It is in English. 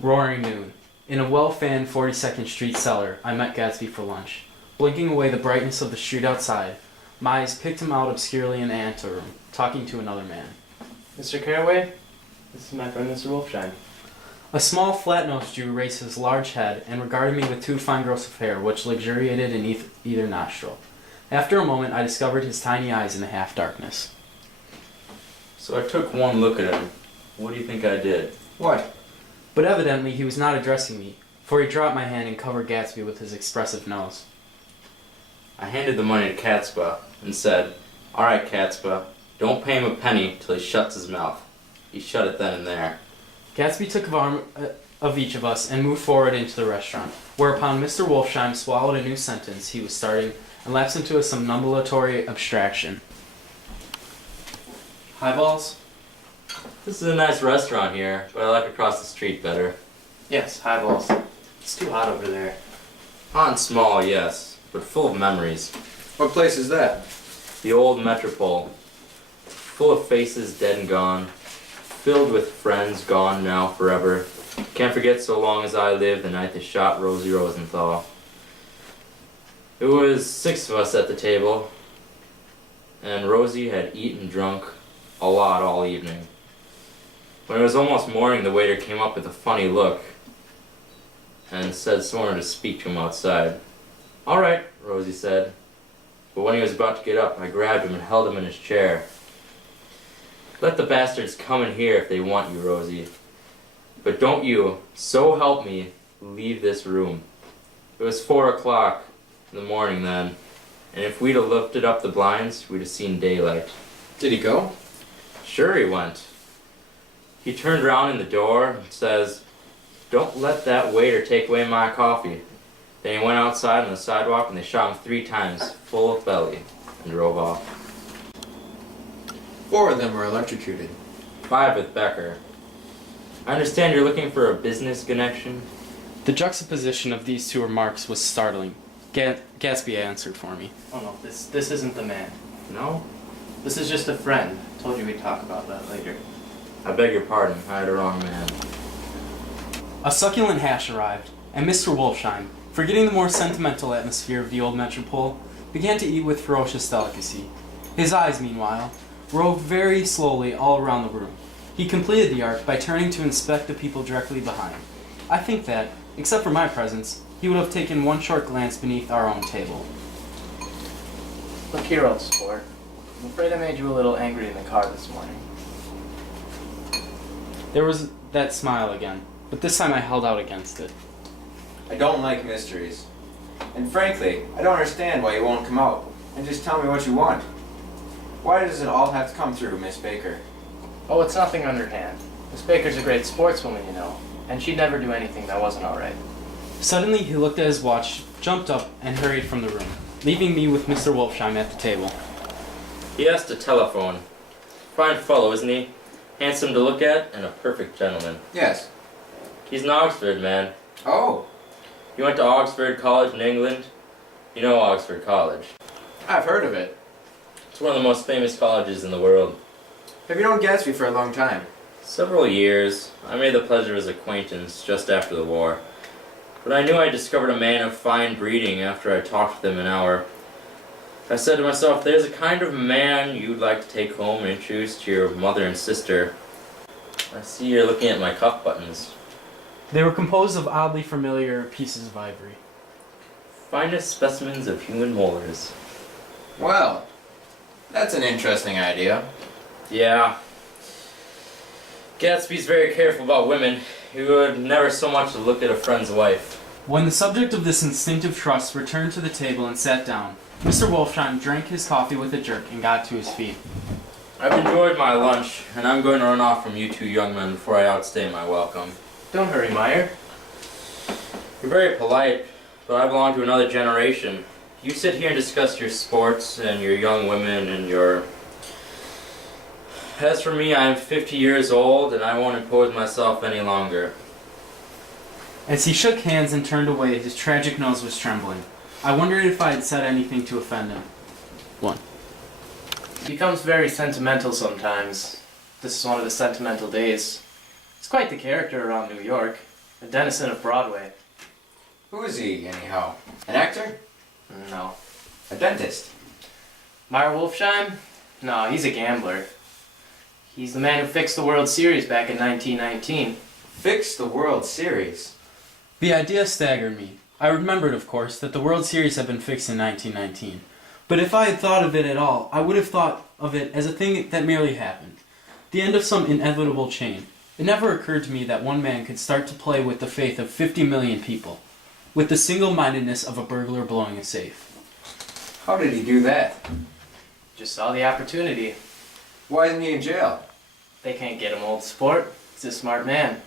Roaring noon. In a well-fanned 42nd Street cellar, I met Gatsby for lunch. Blinking away the brightness of the street outside, my eyes picked him out obscurely in the anteroom, talking to another man. Mr. Caraway, this is my friend Mr. Wolfshine. A small, flat-nosed Jew raised his large head and regarded me with two fine growths of hair which luxuriated in either nostril. After a moment, I discovered his tiny eyes in the half-darkness. So I took one look at him. What do you think I did? What? But evidently he was not addressing me, for he dropped my hand and covered Gatsby with his expressive nose. I handed the money to Catspa and said, "All right, Catspa, don't pay him a penny till he shuts his mouth." He shut it then and there. Gatsby took an arm of each of us and moved forward into the restaurant, whereupon Mr. Wolfsheim swallowed a new sentence he was starting and lapsed into a somnambulatory abstraction. Highballs? This is a nice restaurant here, but I like across the street better. Yes, highballs. It's too hot over there. Hot and small, yes, but full of memories. What place is that? The old Metropole, full of faces dead and gone, filled with friends gone now forever. Can't forget so long as I live the night they shot Rosie Rosenthal. It was 6 of us at the table, and Rosie had eaten and drunk a lot all evening. When it was almost morning, the waiter came up with a funny look and said someone to speak to him outside. "All right," Rosie said. But when he was about to get up, I grabbed him and held him in his chair. "Let the bastards come in here if they want you, Rosie. But don't you, so help me, leave this room." It was 4 o'clock in the morning then, and if we'd have lifted up the blinds, we'd have seen daylight. Did he go? Sure he went. He turned round in the door and says, "Don't let that waiter take away my coffee." Then he went outside on the sidewalk and they shot him 3 times, full of belly, and drove off. 4 of them were electrocuted. 5 with Becker. I understand you're looking for a business connection? The juxtaposition of these two remarks was startling. Gatsby answered for me. Oh no, this isn't the man. No? This is just a friend. Told you we'd talk about that later. I beg your pardon, I had a wrong man. A succulent hash arrived, and Mr. Wolfsheim, forgetting the more sentimental atmosphere of the old metropole, began to eat with ferocious delicacy. His eyes, meanwhile, roved very slowly all around the room. He completed the art by turning to inspect the people directly behind. I think that, except for my presence, he would have taken one short glance beneath our own table. Look here, old sport. I'm afraid I made you a little angry in the car this morning. There was that smile again, but this time I held out against it. I don't like mysteries. And frankly, I don't understand why you won't come out and just tell me what you want. Why does it all have to come through Miss Baker? Oh, it's nothing underhand. Miss Baker's a great sportswoman, you know, and she'd never do anything that wasn't alright. Suddenly he looked at his watch, jumped up, and hurried from the room, leaving me with Mr. Wolfsheim at the table. He has to telephone. Fine fellow, isn't he? Handsome to look at, and a perfect gentleman. Yes. He's an Oxford man. Oh, He went to Oxford College in England. You know Oxford College. I've heard of it. It's one of the most famous colleges in the world. Have you known Gatsby for a long time? Several years. I made the pleasure of his acquaintance just after the war. But I knew I discovered a man of fine breeding after I talked with him an hour. I said to myself, there's a kind of man you'd like to take home and introduce to your mother and sister. I see you're looking at my cuff buttons. They were composed of oddly familiar pieces of ivory. Finest specimens of human molars. Well, that's an interesting idea. Yeah. Gatsby's very careful about women. He would never so much as look at a friend's wife. When the subject of this instinctive trust returned to the table and sat down, Mr. Wolfsheim drank his coffee with a jerk and got to his feet. I've enjoyed my lunch, and I'm going to run off from you 2 young men before I outstay my welcome. Don't hurry, Meyer. You're very polite, but I belong to another generation. You sit here and discuss your sports and your young women and your... As for me, I am 50 years old, and I won't impose myself any longer. As he shook hands and turned away, his tragic nose was trembling. I wondered if I had said anything to offend him. 1. He becomes very sentimental sometimes. This is one of the sentimental days. He's quite the character around New York. A denizen of Broadway. Who is he, anyhow? An actor? No. A dentist? Meyer Wolfsheim? No, he's a gambler. He's the man who fixed the World Series back in 1919. Fixed the World Series? The idea staggered me. I remembered, of course, that the World Series had been fixed in 1919. But if I had thought of it at all, I would have thought of it as a thing that merely happened. The end of some inevitable chain. It never occurred to me that one man could start to play with the faith of 50 million people, with the single-mindedness of a burglar blowing a safe. How did he do that? Just saw the opportunity. Why isn't he in jail? They can't get him, old sport. He's a smart man.